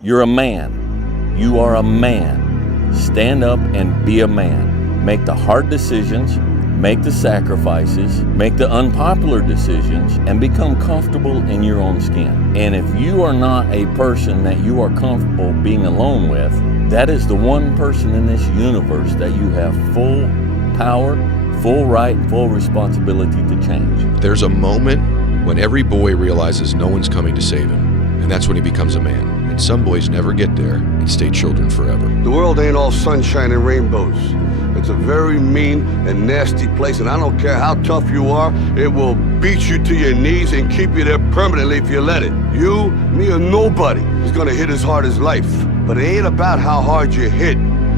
You're a man. You are a man. Stand up and be a man. Make the hard decisions, make the sacrifices, make the unpopular decisions, and become comfortable in your own skin. And if you are not a person that you are comfortable being alone with, that is the one person in this universe that you have full power, full right, and full responsibility to change. There's a moment when every boy realizes no one's coming to save him, and that's when he becomes a man. And some boys never get there and stay children forever. The world ain't all sunshine and rainbows. It's a very mean and nasty place, and I don't care how tough you are, it will beat you to your knees and keep you there permanently if you let it. You, me, or nobody is gonna hit as hard as life. But it ain't about how hard you hit.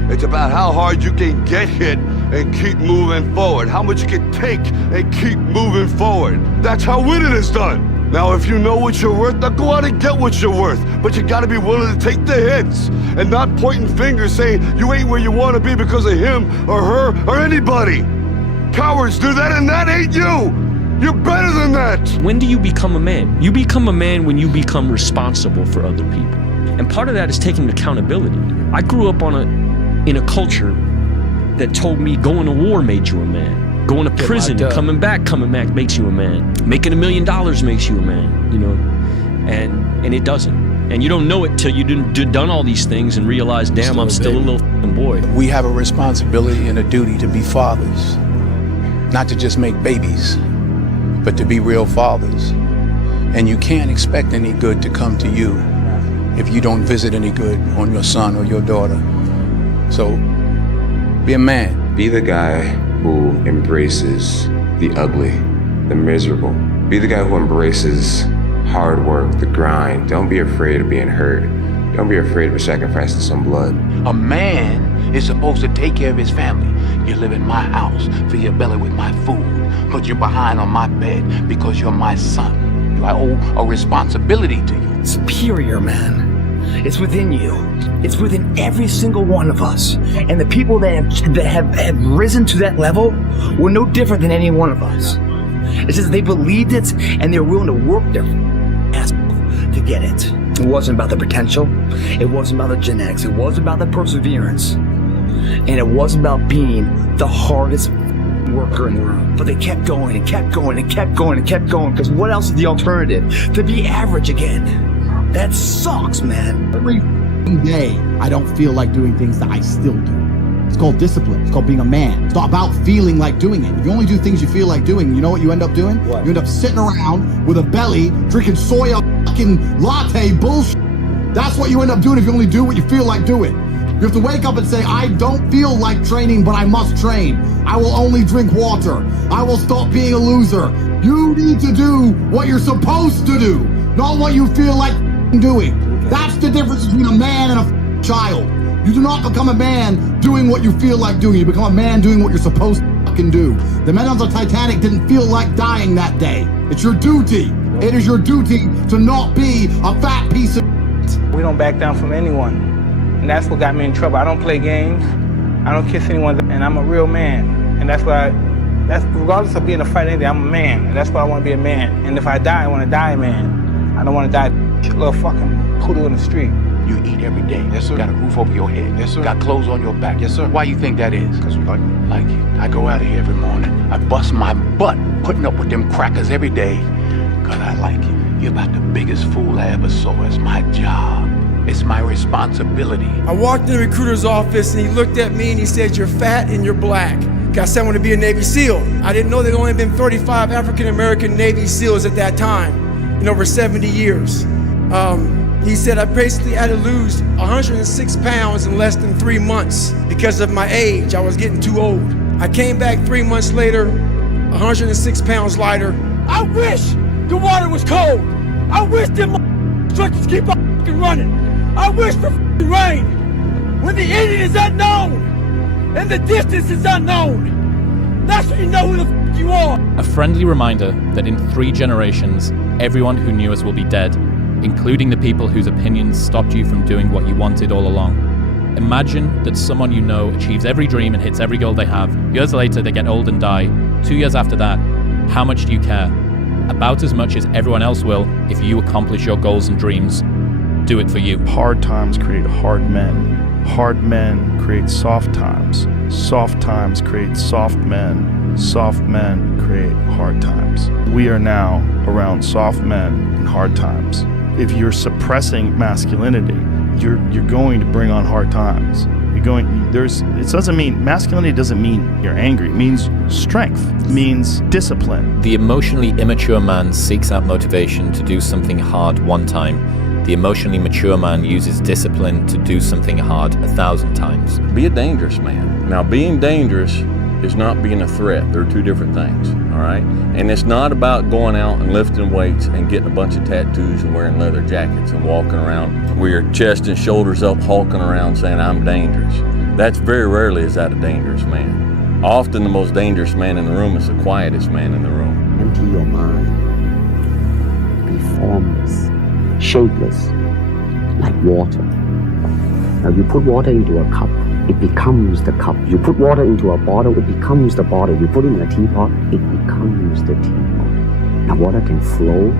It's about how hard you can get hit and keep moving forward. How much you can take and keep moving forward. That's how winning is done. Now, if you know what you're worth, now go out and get what you're worth. But you gotta be willing to take the hits and not pointing fingers saying you ain't where you wanna be because of him or her or anybody. Cowards do that, and that ain't you. You're better than that. When do you become a man? You become a man when you become responsible for other people. And part of that is taking accountability. I grew up in a culture that told me going to war made you a man. Going to prison, coming back makes you a man. Making $1 million makes you a man, you know, and it doesn't. And you don't know it till you've done all these things and realize, damn, I'm still a little f***ing boy. We have a responsibility and a duty to be fathers, not to just make babies, but to be real fathers. And you can't expect any good to come to you if you don't visit any good on your son or your daughter. So, be a man. Be the guy who embraces the ugly, the miserable. Be the guy who embraces hard work, the grind. Don't be afraid of being hurt. Don't be afraid of sacrificing some blood. A man is supposed to take care of his family. You live in my house, fill your belly with my food, put you behind on my bed because you're my son. I owe a responsibility to you. Superior man. It's within you. It's within every single one of us. And the people that have risen to that level were no different than any one of us. It's just they believed it and they're willing to work their ass to get it. It wasn't about the potential. It wasn't about the genetics. It wasn't about the perseverance. And it wasn't about being the hardest worker in the room. But they kept going and kept going and kept going and kept going, because what else is the alternative? To be average again. That sucks, man. Every day, I don't feel like doing things that I still do. It's called discipline. It's called being a man. It's not about feeling like doing it. If you only do things you feel like doing, you know what you end up doing? What? You end up sitting around with a belly, drinking soya fucking latte bullshit. That's what you end up doing if you only do what you feel like doing. You have to wake up and say, I don't feel like training, but I must train. I will only drink water. I will stop being a loser. You need to do what you're supposed to do, not what you feel like doing. That's the difference between a man and a child. You do not become a man doing what you feel like doing. You become a man doing what you're supposed to fucking do. The men on the Titanic didn't feel like dying that day. It's your duty. It is your duty to not be a fat piece of shit. We don't back down from anyone. And that's what got me in trouble. I don't play games. I don't kiss anyone. And I'm a real man. And that's regardless of being a fight or anything, I'm a man. And that's why I want to be a man. And if I die, I want to die a man. I don't want to die a little fucking poodle in the street. You eat every day. Yes, sir. Got a roof over your head. Yes, sir. Got clothes on your back. Yes, sir. Why you think that is? Because we like you. Like you. I go out of here every morning. I bust my butt putting up with them crackers every day. Because I like you. You're about the biggest fool I ever saw. It's my job. It's my responsibility. I walked in the recruiter's office and he looked at me and he said, you're fat and you're black. I said I want to be a Navy SEAL. I didn't know there only been 35 African-American Navy SEALs at that time in over 70 years. He said I basically had to lose 106 pounds in less than 3 months because of my age. I was getting too old. I came back 3 months later, 106 pounds lighter. I wish the water was cold. I wish them trucks keep on running. I wish for rain. When the ending is unknown and the distance is unknown, that's when you know who the you are. A friendly reminder that in 3 generations, everyone who knew us will be dead, including the people whose opinions stopped you from doing what you wanted all along. Imagine that someone you know achieves every dream and hits every goal they have. Years later, they get old and die. 2 years after that, how much do you care? About as much as everyone else will if you accomplish your goals and dreams. do it for you. Hard times create hard men. Hard men create soft times. Soft times create soft men. Soft men create hard times. We are now around soft men and hard times. If you're suppressing masculinity, you're going to bring on hard times. Masculinity doesn't mean you're angry. It means strength. It means discipline. The emotionally immature man seeks out motivation to do something hard one time. The emotionally mature man uses discipline to do something hard 1,000 times. Be a dangerous man. Now, being dangerous is not being a threat. They're two different things, all right? And it's not about going out and lifting weights and getting a bunch of tattoos and wearing leather jackets and walking around with your chest and shoulders up, hulking around saying, I'm dangerous. That's very rarely is that a dangerous man. Often the most dangerous man in the room is the quietest man in the room. Empty your mind. Be formless, shapeless, like water. Now you put water into a cup, it becomes the cup. You put water into a bottle, it becomes the bottle. You put it in a teapot, it becomes the teapot. Now water can flow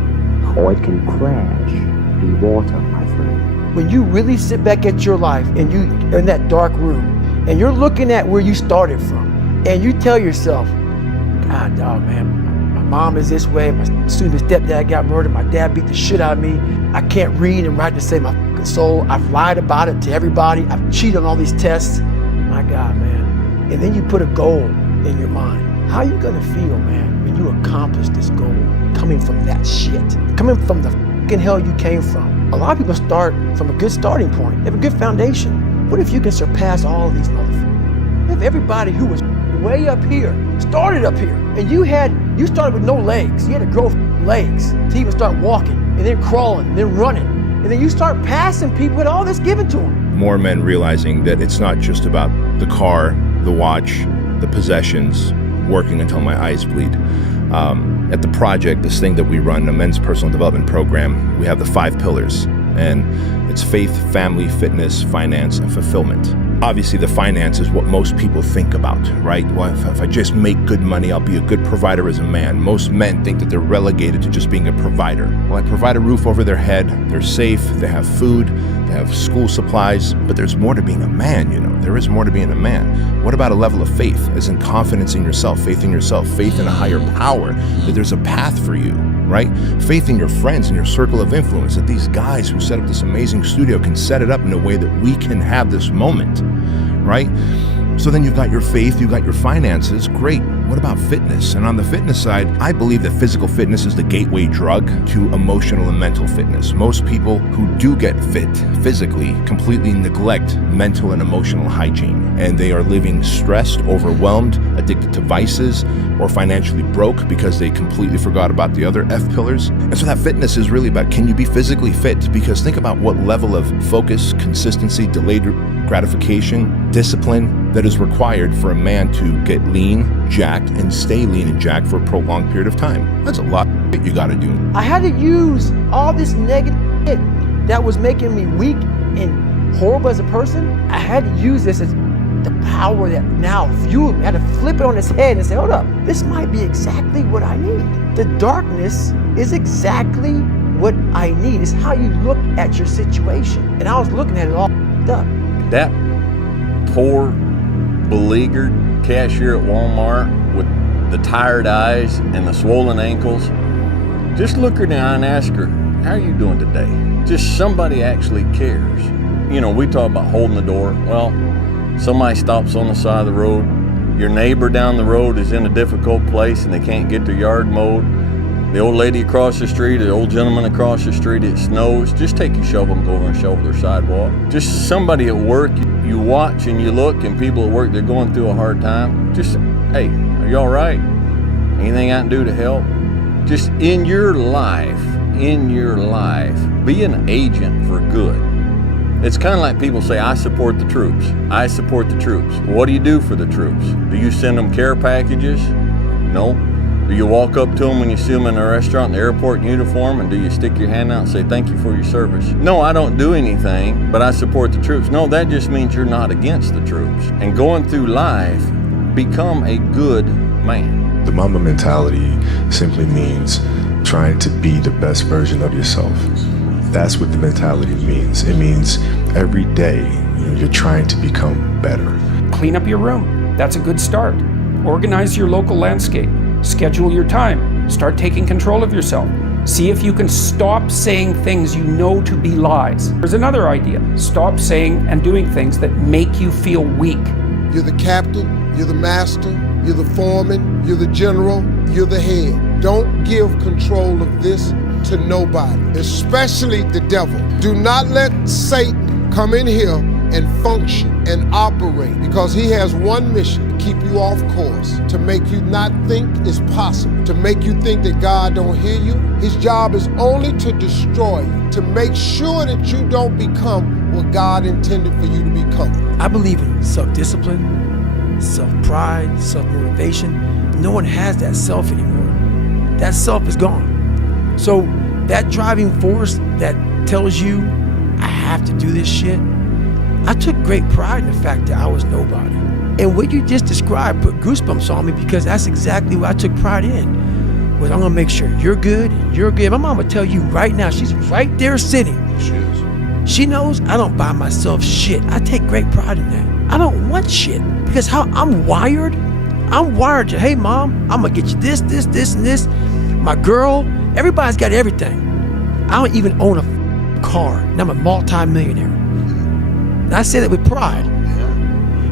or it can crash. Be water, my friend. When you really sit back at your life and you are in that dark room and you're looking at where you started from and you tell yourself, God, dog, man, my mom is this way, my stepdad got murdered, my dad beat the shit out of me, I can't read and write to save my fucking soul, I've lied about it to everybody, I've cheated on all these tests, my God, man. And then you put a goal in your mind. How are you gonna feel, man, when you accomplish this goal coming from that shit, coming from the fucking hell you came from? A lot of people start from a good starting point. They have a good foundation. What if you can surpass all of these motherfuckers? If everybody who was way up here started up here, and you started with no legs. You had to grow legs to even start walking, and then crawling, and then running, and then you start passing people with all this given to them. More men realizing that it's not just about the car, the watch, the possessions, working until my eyes bleed. At the project, this thing that we run, a men's personal development program, we have the 5 pillars, and it's faith, family, fitness, finance, and fulfillment. Obviously, the finance is what most people think about, right? Well, if I just make good money, I'll be a good provider as a man. Most men think that they're relegated to just being a provider. Well, I provide a roof over their head, they're safe, they have food, they have school supplies, but there's more to being a man, you know. There is more to being a man. What about a level of faith, as in confidence in yourself, faith in a higher power, that there's a path for you, right? Faith in your friends and your circle of influence, that these guys who set up this amazing studio can set it up in a way that we can have this moment, right? So then you've got your faith, you've got your finances, great. What about fitness? And on the fitness side, I believe that physical fitness is the gateway drug to emotional and mental fitness. Most people who do get fit physically completely neglect mental and emotional hygiene. And they are living stressed, overwhelmed, addicted to vices, or financially broke because they completely forgot about the other F pillars. And so that fitness is really about, can you be physically fit? Because think about what level of focus, consistency, delayed gratification, discipline that is required for a man to get lean, jacked, and stay lean and jacked for a prolonged period of time. That's a lot that you gotta do. I had to use all this negative shit that was making me weak and horrible as a person. I had to use this as the power that now fueled me. I had to flip it on its head and say, hold up, this might be exactly what I need. The darkness is exactly what I need. It's how you look at your situation. And I was looking at it all up. That poor, beleaguered cashier at Walmart with the tired eyes and the swollen ankles, just look her in the eye and ask her, how are you doing today? Just somebody actually cares. You know, we talk about holding the door. Well, somebody stops on the side of the road. Your neighbor down the road is in a difficult place and they can't get their yard mowed. The old lady across the street, the old gentleman across the street, it snows. Just take your shovel and go over and shovel their sidewalk. Just somebody at work, you watch and you look, and people at work, they're going through a hard time. Just, hey, are you all right? Anything I can do to help? Just in your life, be an agent for good. It's kind of like people say, I support the troops. I support the troops. What do you do for the troops? Do you send them care packages? No. Do you walk up to them when you see them in a restaurant, in the airport in uniform, and do you stick your hand out and say, thank you for your service? No, I don't do anything, but I support the troops. No, that just means you're not against the troops. And going through life, become a good man. The Mamba mentality simply means trying to be the best version of yourself. That's what the mentality means. It means every day, you're trying to become better. Clean up your room. That's a good start. Organize your local landscape. Schedule your time. Start taking control of yourself. See if you can stop saying things you know to be lies. There's another idea. Stop saying and doing things that make you feel weak. You're the captain, you're the master, you're the foreman, you're the general, you're the head. Don't give control of this to nobody, especially the devil. Do not let Satan come in here and function and operate, because he has one mission: to keep you off course, to make you not think it's possible, to make you think that God don't hear you. His job is only to destroy you, to make sure that you don't become what God intended for you to become. I believe in self-discipline, self-pride, self-motivation. No one has that self anymore. That self is gone. So that driving force that tells you, I have to do this shit, I took great pride in the fact that I was nobody. And what you just described put goosebumps on me, because that's exactly what I took pride in. Was I'm gonna make sure you're good and you're good. My mom would tell you right now, she's right there sitting. She is. She knows I don't buy myself shit. I take great pride in that. I don't want shit, because how I'm wired to, hey mom, I'm gonna get you this, this, this, and this. My girl, everybody's got everything. I don't even own a car, and I'm a multi-millionaire. And I say that with pride,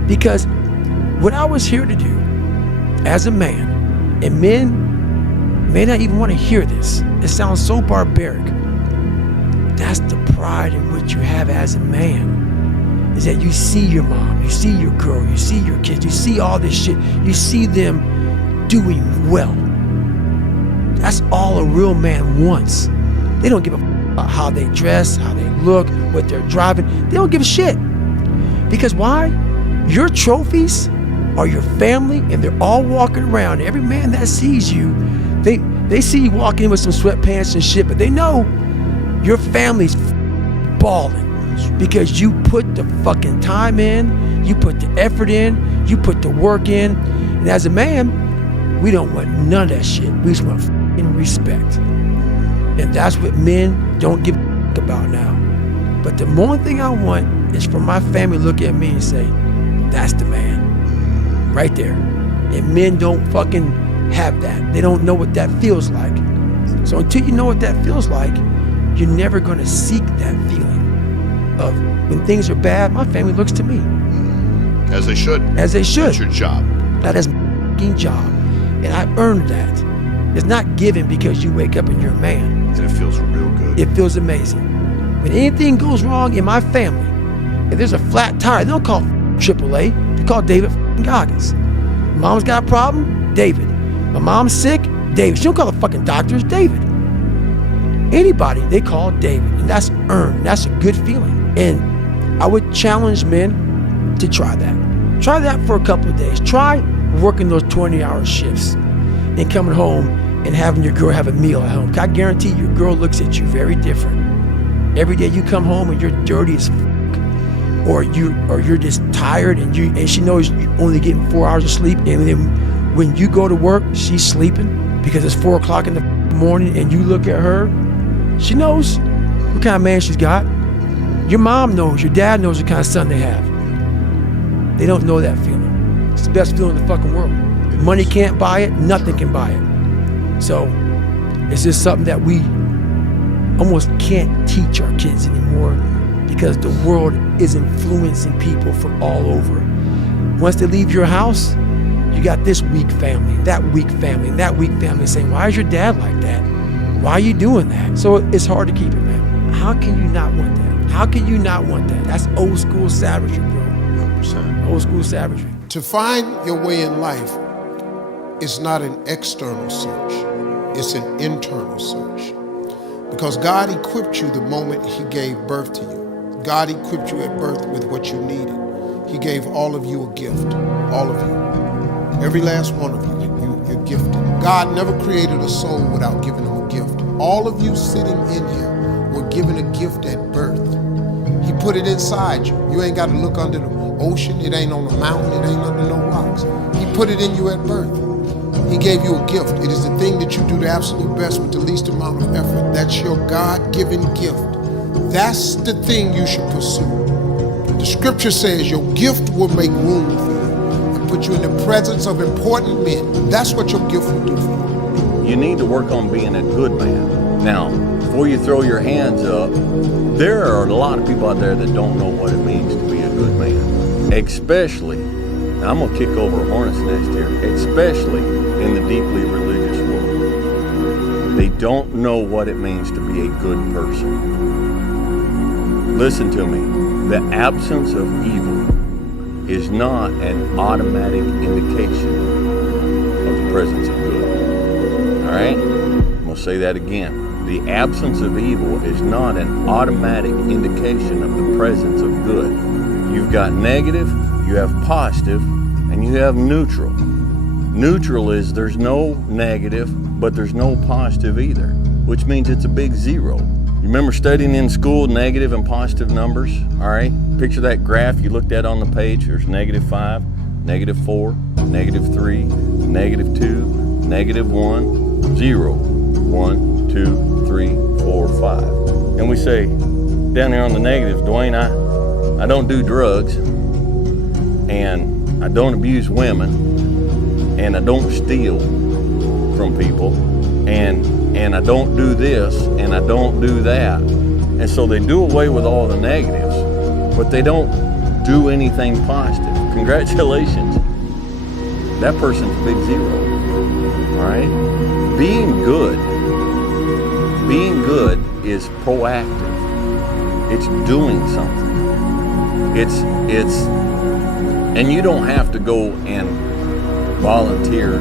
because what I was here to do as a man, and men may not even want to hear this, it sounds so barbaric. That's the pride in which you have as a man, is that you see your mom, you see your girl, you see your kids, you see all this shit, you see them doing well. That's all a real man wants. They don't give a f about how they dress, how they look, what they're driving. They don't give a shit. Because why? Your trophies are your family, and they're all walking around. Every man that sees you, they see you walking in with some sweatpants and shit, but they know your family's balling, because you put the fucking time in, you put the effort in, you put the work in. And as a man, we don't want none of that shit. We just want fucking respect. And that's what men don't give a fuck about now. But the one thing I want is for my family to look at me and say, that's the man, right there. And men don't fucking have that. They don't know what that feels like. So until you know what that feels like, you're never gonna seek that feeling of, when things are bad, my family looks to me. As they should. As they should. That's your job. That is my fucking job. And I earned that. It's not given because you wake up and you're a man. And it feels real good. It feels amazing. When anything goes wrong in my family, if there's a flat tire, they don't call AAA, they call David Goggins. Mom's got a problem? David. My mom's sick? David. She don't call the fucking doctors, David. Anybody, they call David. And that's earned. That's a good feeling. And I would challenge men to try that. Try that for a couple of days. Try working those 20-hour shifts and coming home and having your girl have a meal at home. I guarantee your girl looks at you very different. Every day you come home and you're dirty as fuck, or you're just tired, and she knows you're only getting 4 hours of sleep, and then when you go to work, she's sleeping because it's 4 o'clock in the morning, and you look at her, she knows what kind of man she's got. Your mom knows, your dad knows what kind of son they have. They don't know that feeling. It's the best feeling in the fucking world. Money can't buy it, nothing can buy it. So it's just something that we almost can't teach our kids anymore, because the world is influencing people from all over. Once they leave your house, you got this weak family, that weak family, and that weak family saying, why is your dad like that? Why are you doing that? So it's hard to keep it, man. How can you not want that? How can you not want that? That's old school savagery, bro. 100%. Old school savagery. To find your way in life is not an external search, it's an internal search. Because God equipped you the moment He gave birth to you. God equipped you at birth with what you needed. He gave all of you a gift, all of you. Every last one of you, you're gifted. God never created a soul without giving them a gift. All of you sitting in here were given a gift at birth. He put it inside you. You ain't got to look under the ocean. It ain't on a mountain. It ain't under no rocks. He put it in you at birth. He gave you a gift. It is the thing that you do the absolute best with the least amount of effort. That's your God-given gift. That's the thing you should pursue. The scripture says your gift will make room for you and put you in the presence of important men. That's what your gift will do for you. You need to work on being a good man. Now, before you throw your hands up, there are a lot of people out there that don't know what it means to be a good man. Especially, now I'm gonna kick over a hornet's nest here, especially in the deeply religious world. They don't know what it means to be a good person. Listen to me, the absence of evil is not an automatic indication of the presence of good. All right? I'm gonna say that again. The absence of evil is not an automatic indication of the presence of good. You've got negative, you have positive, and you have neutral. Neutral is there's no negative, but there's no positive either, which means it's a big zero. You remember studying in school negative and positive numbers? All right, picture that graph you looked at on the page. There's -5, -4, -3, -2, -1, 0, 1, 2, 3, 4, 5. And we say, down there on the negatives, Dwayne, I don't do drugs, and I don't abuse women, and I don't steal from people, and I don't do this, and I don't do that. And so they do away with all the negatives, but they don't do anything positive. Congratulations. That person's a big zero. All right? Being good is proactive. It's doing something. And you don't have to go and volunteer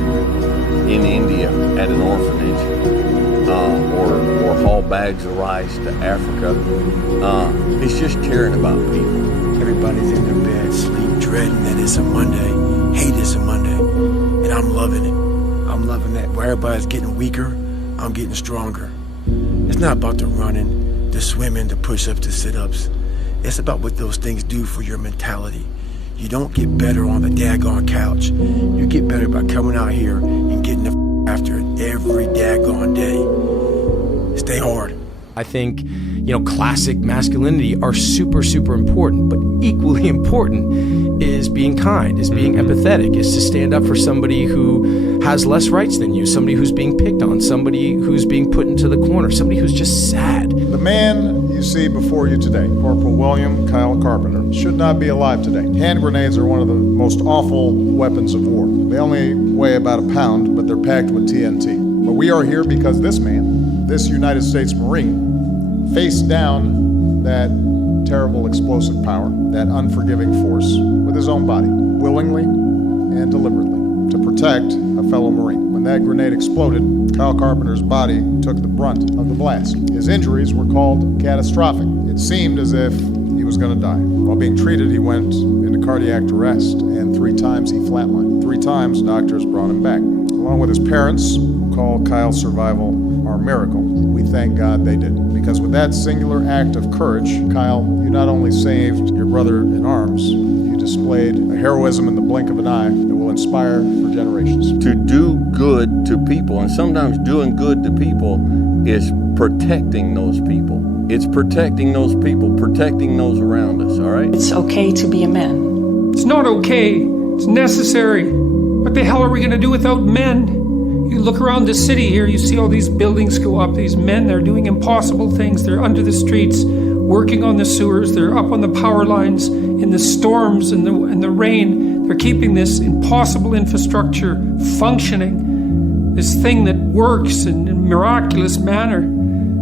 in India at an orphanage or haul bags of rice to Africa. It's just caring about people. Everybody's in their bed, sleep, dreading that it's a Monday, hate it's a Monday, and I'm loving it. I'm loving that. Where everybody's getting weaker, I'm getting stronger. It's not about the running, the swimming, the push-ups, the sit-ups. It's about what those things do for your mentality. You don't get better on the daggone couch. You get better by coming out here and getting the after it every daggone day. Stay hard. I think, classic masculinity are super, super important, but equally important is being kind, is being empathetic, is to stand up for somebody who has less rights than you, somebody who's being picked on, somebody who's being put into the corner, somebody who's just sad. The man you see before you today, Corporal William Kyle Carpenter, should not be alive today. Hand grenades are one of the most awful weapons of war. They only weigh about a pound, but they're packed with TNT. But we are here because this man, this United States Marine, faced down that terrible explosive power, that unforgiving force, with his own body, willingly and deliberately, to protect a fellow Marine. When that grenade exploded, Kyle Carpenter's body took the brunt of the blast. His injuries were called catastrophic. It seemed as if he was going to die. While being treated, he went into cardiac arrest, and 3 times he flatlined. 3 times, doctors brought him back. Along with his parents, who call Kyle's survival our miracle, we thank God they did. Because with that singular act of courage, Kyle, you not only saved your brother in arms, you displayed a heroism in the blink of an eye that will inspire for generations. To do good to people, and sometimes doing good to people is protecting those people. It's protecting those people, protecting those around us, all right? It's okay to be a man. It's not okay. It's necessary. What the hell are we going to do without men? You look around the city here, you see all these buildings go up. These men, they're doing impossible things. They're under the streets, working on the sewers. They're up on the power lines in the storms and the rain. They're keeping this impossible infrastructure functioning. This thing that works in a miraculous manner.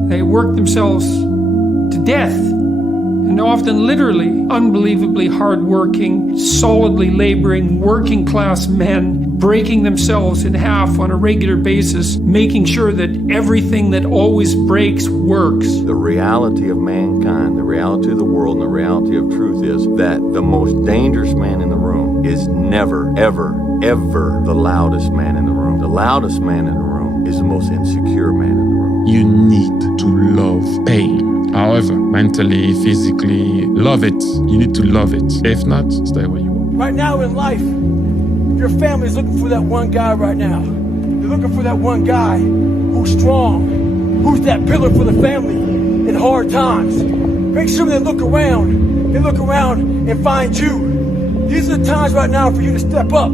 They work themselves to death. And often literally, unbelievably hardworking, solidly laboring, working class men breaking themselves in half on a regular basis, making sure that everything that always breaks works. The reality of mankind, the reality of the world, and the reality of truth is that the most dangerous man in the room is never, ever, ever the loudest man in the room. The loudest man in the room is the most insecure man in the room. You need to love pain. However, mentally, physically, love it. You need to love it. If not, stay where you are. Right now in life, your family's looking for that one guy right now. They're looking for that one guy who's strong, who's that pillar for the family. And hard times. Make sure they look around. They look around and find you. These are the times right now for you to step up.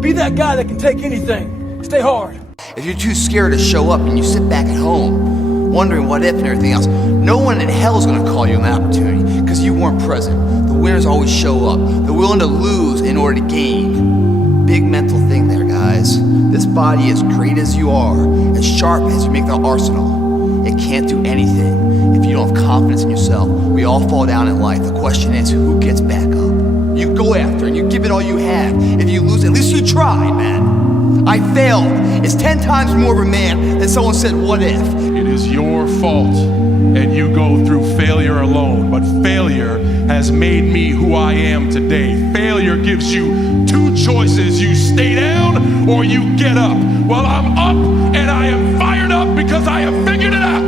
Be that guy that can take anything. Stay hard. If you're too scared to show up and you sit back at home, wondering what if and everything else, no one in hell is going to call you an opportunity because you weren't present. The winners always show up. They're willing to lose in order to gain. Big mental thing there, guys. This body, as great as you are, as sharp as you make the arsenal, it can't do anything if you don't have confidence in yourself. We all fall down in life. The question is, who gets back up? You go after and you give it all you have. If you lose, at least you tried, man. I failed. It's 10 times more of a man than someone said, what if? It is your fault, and you go through failure alone. But failure has made me who I am today. Failure gives you two choices. You stay down or you get up. Well, I'm up, and I am fired up because I have figured it out.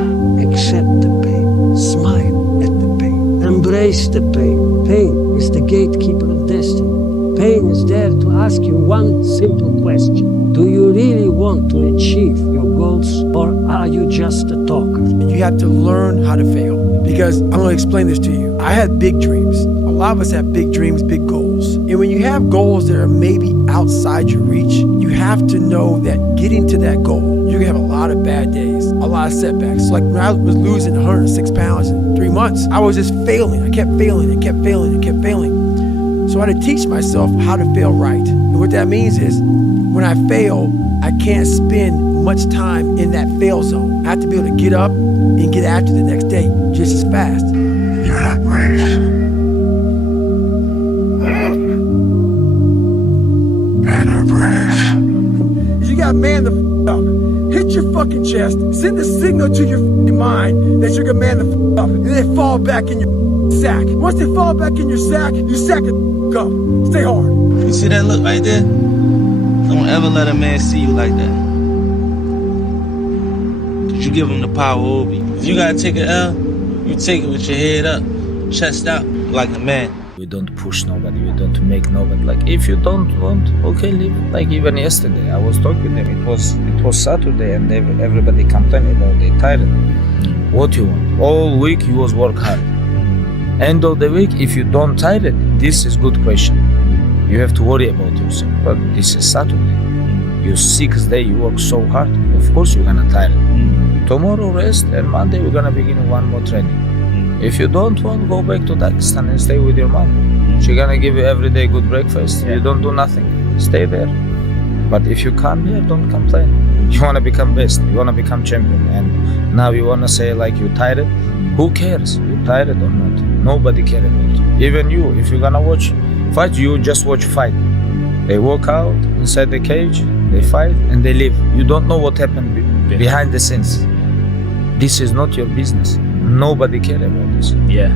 Accept the pain. Smile at the pain. Embrace the pain. Pain is the gatekeeper of destiny. Pain is there to ask you one simple question. Do you really want to achieve your goals, or are you just a talker? And you have to learn how to fail. Because I'm going to explain this to you. I had big dreams. A lot of us have big dreams, big goals. And when you have goals that are maybe outside your reach, you have to know that getting to that goal, you're going to have a lot of bad days, a lot of setbacks. Like when I was losing 106 pounds in 3 months, I was just failing. I kept failing and kept failing and kept failing. So I had to teach myself how to fail right. And what that means is when I fail, I can't spend much time in that fail zone. I have to be able to get up and get after the next day just as fast. You're not brave. Men are brave. You gotta man the up. Hit your fucking chest. Send the signal to your mind that you're gonna man the up. And then fall back in your sack. Once they fall back in your sack, you sack the up. Stay hard. You see that look right there? Don't ever let a man see you like that. Cause you give him the power over you. If you gotta take an L, you take it with your head up, chest out, like a man. We don't push nobody, we don't make nobody. Like, if you don't want, okay, leave. Like, even yesterday, I was talking with them. It was Saturday, and everybody complaining about they tired. What you want? All week you was work hard. End of the week, if you don't tired, this is good question. You have to worry about yourself. But this is Saturday. Your 6th day, you work so hard. Of course you're gonna tired. Tomorrow rest, and Monday we're gonna begin one more training. If you don't want, go back to Dagestan and stay with your mom. She's gonna give you every day good breakfast. You don't do nothing. Stay there. But if you come here, don't complain. You wanna become best. You wanna become champion. And now you wanna say like you tired. Who cares? You tired or not? Nobody cares about you. Even you, if you're gonna watch fight, you just watch fight. They walk out inside the cage, they fight, and they leave. You don't know what happened behind the scenes. This is not your business. Nobody cares about this. Yeah.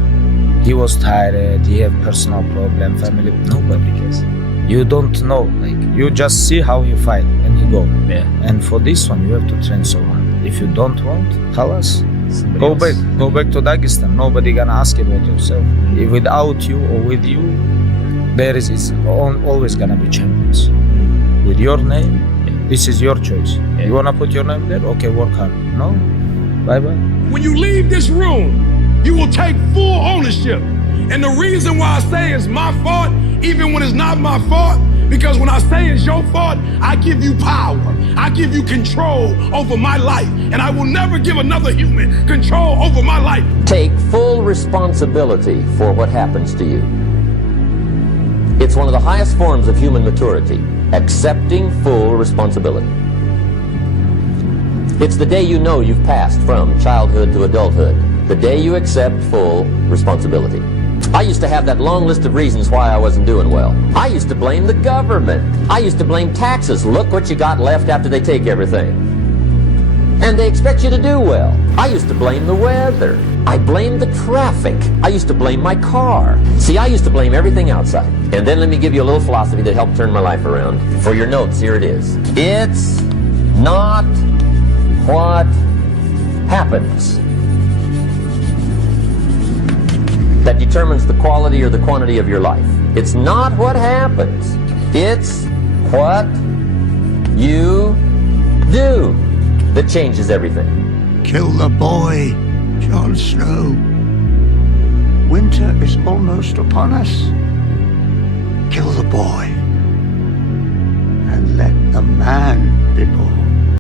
He was tired, he have personal problem, family, nobody cares. You don't know, like, you just see how he fight and he go. Yeah. And for this one, you have to train so hard. If you don't want, tell us. Go back to Dagestan. Nobody gonna ask about yourself. If without you or with you, there is always gonna be champions. With your name, this is your choice. You wanna put your name there? Okay, work hard. No, bye bye. When you leave this room, you will take full ownership. And the reason why I say it's my fault, even when it's not my fault, because when I say it's your fault, I give you power. I give you control over my life. And I will never give another human control over my life. Take full responsibility for what happens to you. It's one of the highest forms of human maturity, accepting full responsibility. It's the day you know you've passed from childhood to adulthood, the day you accept full responsibility. I used to have that long list of reasons why I wasn't doing well. I used to blame the government. I used to blame taxes. Look what you got left after they take everything. And they expect you to do well. I used to blame the weather. I blamed the traffic. I used to blame my car. See, I used to blame everything outside. And then let me give you a little philosophy that helped turn my life around. For your notes, here it is. It's not what happens that determines the quality or the quantity of your life. It's not what happens. It's what you do that changes everything. Kill the boy, Jon Snow, winter is almost upon us.